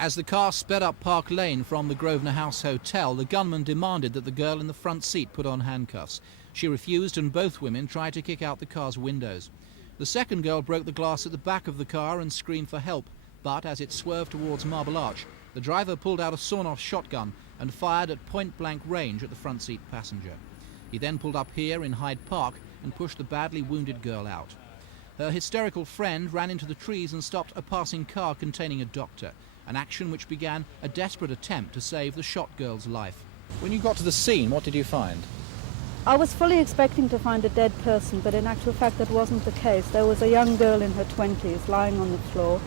As the car sped up Park Lane from the Grosvenor House Hotel, the gunman demanded that the girl in the front seat put on handcuffs. She refused, and both women tried to kick out the car's windows. The second girl broke the glass at the back of the car and screamed for help, but as it swerved towards Marble Arch, the driver pulled out a sawn-off shotgun and fired at point-blank range at the front seat passenger. He then pulled up here in Hyde Park and pushed the badly wounded girl out. Her hysterical friend ran into the trees and stopped a passing car containing a doctor, an action which began a desperate attempt to save the shot girl's life. When you got to the scene, what did you find? I was fully expecting to find a dead person, but in actual fact that wasn't the case. There was a young girl in her 20s lying on the floor.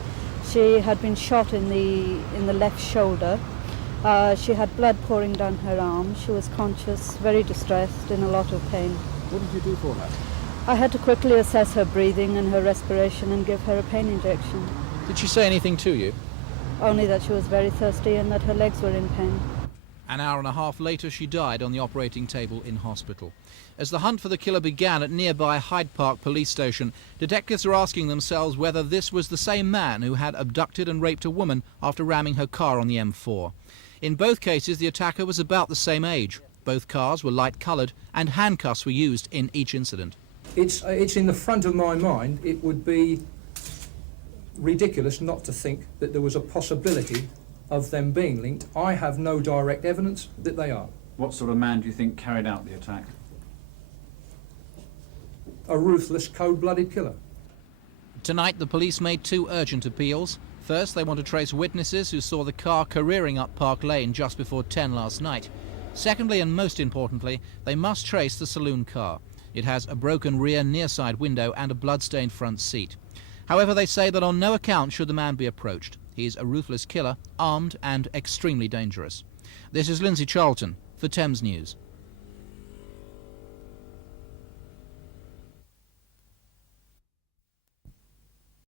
She had been shot in the left shoulder. She had blood pouring down her arm. She was conscious, very distressed, in a lot of pain. What did you do for her? I had to quickly assess her breathing and her respiration and give her a pain injection. Did she say anything to you? Only that she was very thirsty and that her legs were in pain. An hour and a half later, she died on the operating table in hospital. As the hunt for the killer began at nearby Hyde Park police station, detectives are asking themselves whether this was the same man who had abducted and raped a woman after ramming her car on the M4. In both cases, the attacker was about the same age. Both cars were light-coloured and handcuffs were used in each incident. It's in the front of my mind. It would be ridiculous not to think that there was a possibility of them being linked. I have no direct evidence that they are. What sort of man do you think carried out the attack? A ruthless, cold-blooded killer. Tonight, the police made two urgent appeals. First, they want to trace witnesses who saw the car careering up Park Lane just before 10 last night. Secondly, and most importantly, they must trace the saloon car. It has a broken rear near-side window and a blood-stained front seat. However, they say that on no account should the man be approached. He is a ruthless killer, armed and extremely dangerous. This is Lindsay Charlton for Thames News.